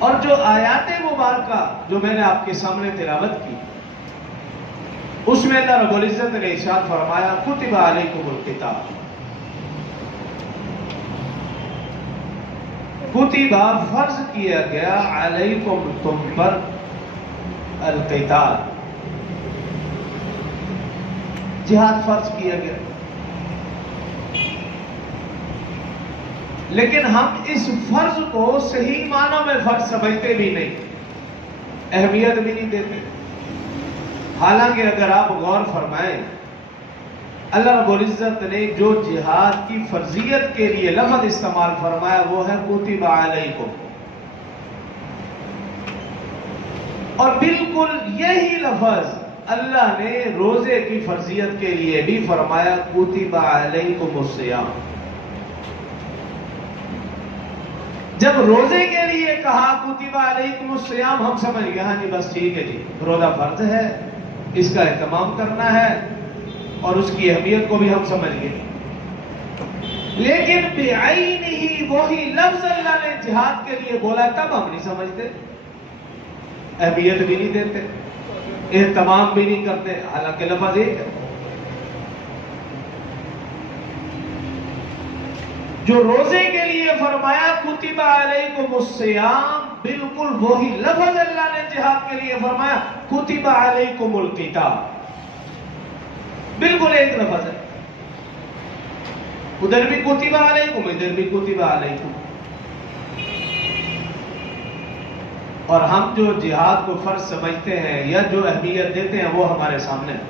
اور جو آیات مبارکہ جو میں نے آپ کے سامنے تلاوت کی، اس میں اللہ رب العزت نے ارشاد فرمایا کتب علیکم القتال، کتبہ فرض کیا گیا علیکم تم پر القتال، جہاد فرض کیا گیا۔ لیکن ہم اس فرض کو صحیح معنوں میں فرض سمجھتے بھی نہیں، اہمیت بھی نہیں دیتے۔ حالانکہ اگر آپ غور فرمائیں، اللہ رب العزت نے جو جہاد کی فرضیت کے لیے لفظ استعمال فرمایا وہ ہے کتب علیکم، اور بالکل یہی لفظ اللہ نے روزے کی فرضیت کے لیے بھی فرمایا کتب علیکم الصیام۔ جب روزے کے لیے کہا کتب علیکم الصیام، ہم سمجھ گئے ہاں جی بس ٹھیک ہے جی، روزہ فرض ہے، اس کا اہتمام کرنا ہے، اور اس کی اہمیت کو بھی ہم سمجھ گئے۔ لیکن بعینہ وہی لفظ اللہ نے جہاد کے لیے بولا تب ہم نہیں سمجھتے، اہمیت بھی نہیں دیتے، اہتمام بھی نہیں کرتے، حالانکہ لفظ ایک ہے۔ جو روزے کے لیے فرمایا کتب علیکم الصیام، بالکل وہی لفظ اللہ نے جہاد کے لیے فرمایا کتب علیکم القتال، بالکل ایک لفظ ہے، ادھر بھی کتب علیکم ادھر بھی کتب علیکم۔ اور ہم جو جہاد کو فرض سمجھتے ہیں یا جو اہمیت دیتے ہیں وہ ہمارے سامنے ہے۔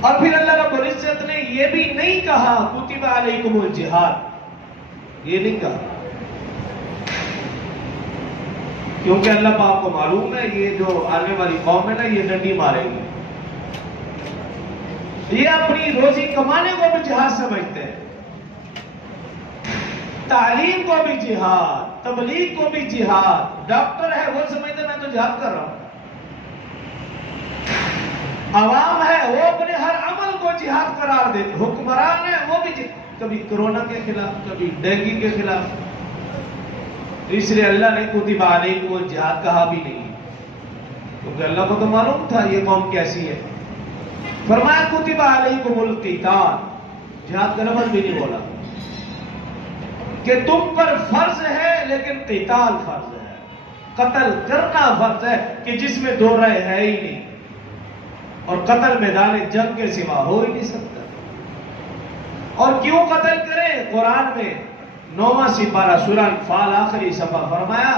اور پھر اللہ رب العزت نے یہ بھی نہیں کہا کتب علیکم الجہاد، یہ نہیں کہا، کیونکہ اللہ پاک کو معلوم ہے یہ جو آنے والی قوم ہے نا یہ ڈنڈی مارے گی، یہ اپنی روزی کمانے کو بھی جہاد سمجھتے ہیں، تعلیم کو بھی جہاد، تبلیغ کو بھی جہاد، ڈاکٹر ہے وہ سمجھتے میں تو جہاد کر رہا ہوں، عوام ہے وہ اپنے ہر عمل کو جہاد قرار دیتے، حکمران ہے وہ بھی کبھی کرونا کے خلاف کبھی ڈینگی کے خلاف، اس لیے اللہ نے کتب علیکم الجہاد کہا بھی نہیں، کیونکہ اللہ کو تو معلوم تھا یہ قوم کیسی ہے۔ فرمایا کتب علیکم القتال، جہاد کا لفظ بھی نہیں بولا، کہ تم پر فرض ہے لیکن قتال فرض ہے، قتل کرنا فرض ہے کہ جس میں دو رائے ہے ہی نہیں، اور قتل میدان جنگ کے سوا ہو ہی نہیں سکتا۔ اور کیوں قتل کریں؟ قرآن میں 9واں سپارہ سورہ انفال آخری صفحہ فرمایا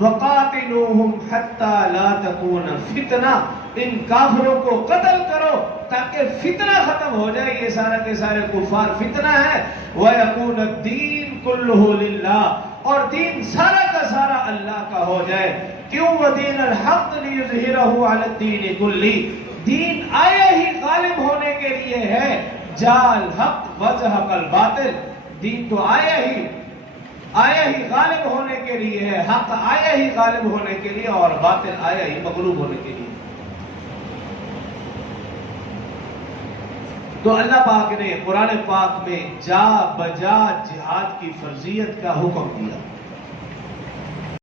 وَقَاتِلُوهُمْ حَتَّى لَا تَكُونَ فِتْنَةٌ، ان کافروں کو قتل کرو تاکہ فتنہ ختم ہو جائے، یہ سارے کے سارے کفار فتنہ ہے، وَيَكُونَ الدِّينُ كُلُّهُ لِلَّهِ، اور دین سارا کا سارا اللہ کا ہو جائے۔ کیوں؟ وَدِينَ الْحَقِّ لِيُظْهِرَهُ عَلَى الدِّينِ كُلِّهِ، دین آیا ہی غالب ہونے کے لیے ہے، جال حق وزحق الباطل، دین تو آیا ہی غالب ہونے کے لیے ہے، حق آیا ہی غالب ہونے کے لیے، اور باطل آیا ہی مغلوب ہونے کے لیے۔ تو اللہ پاک نے قرآن پاک میں جا بجا جہاد کی فرضیت کا حکم دیا۔